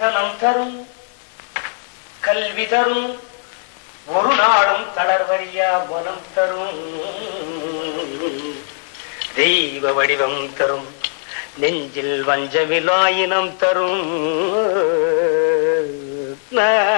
தனம் தரும் கல்வி தரும் ஒரு நாளும் தளர்வரியா மனம் தரும். தெய்வ வடிவம் தரும் நெஞ்சில் வஞ்சமிலாயினம் தரும். நான்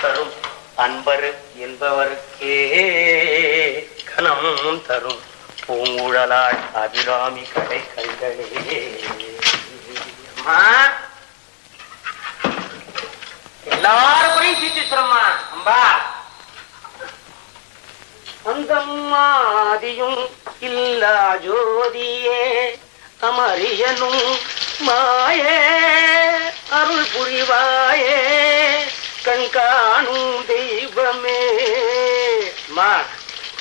தரும். அன்பரு என்பவருக்கே கனமும் தரும். பூங்குழலாள் அபிராமி கடை கண்களே அம்மா. எல்லாருக்கும் சீச்சிச்சுரம்மா அம்பா. அந்தம்மாதியும் இல்லா ஜோதியே அமரியனும் மாயே அருள் புரிவாயே. காணும் தெய்வமே. மா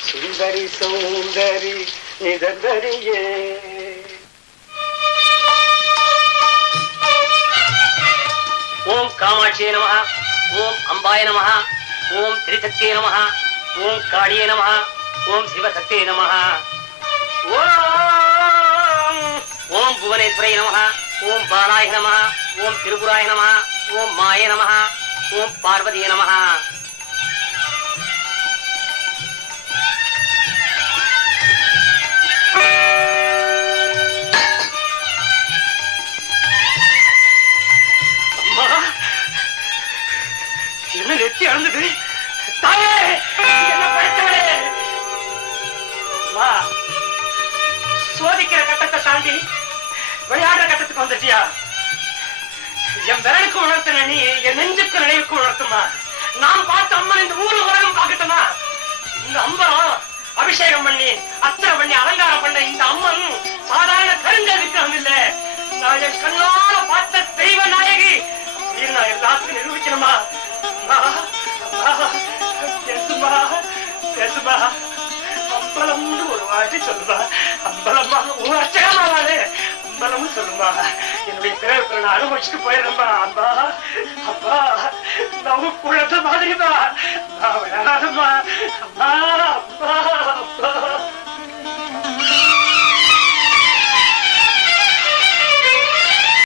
சுந்தரி சௌந்தரி நிதந்தரியே. ஓம் காமாட்சியே நம ஓம் அம்பாய நம ஓம் திரிசக்தியே நம ஓம் காளியே நம ஓம் சிவசக்தியே நம ஓம் ஓம் புவனேஸ்வரை நம ஓம் பாலாய நம ஓம் திரிபுராய நம ஓம் மாய நம ஓம் பார்வதியே நம என்ன நெத்தி அழுந்தது? தாயே என்ன படைத்தவளே? வா. சோதிக்கிற கட்டத்தை தாண்டி விளையாடுற கட்டத்துக்கு வந்துட்டியா? என் விரலுக்கு உணர்த்தின நீ என் நெஞ்சுக்கு நான் பார்த்த அம்மன் இந்த ஊரு உலகம் பார்க்கட்டுமா? இந்த அம்பரம் அபிஷேகம் பண்ணி அத்தனை பண்ணி அலங்காரம் பண்ண இந்த அம்மன் சாதாரண கருங்கல் விக்கிரம் இல்ல. நான் என் கண்ணால பார்த்த தெய்வ நாயகி. இது நான் எல்லாத்துக்கும் நிரூபிக்கணுமா? பேசுமா பேசுமா. அம்பலம்னு ஒரு வாட்டி சொல்லுமா? அம்பலம்மா உன் அர்ச்சகமாவாளே அம்பலம்னு சொல்லுமா? என்னுடைய பிறகு நான் அனுபவிச்சுட்டு போயிடுறேன்பா அப்பா அப்பா நம்ம குழந்தை மாதிரிதான். நான் விளையாடுமா அம்மா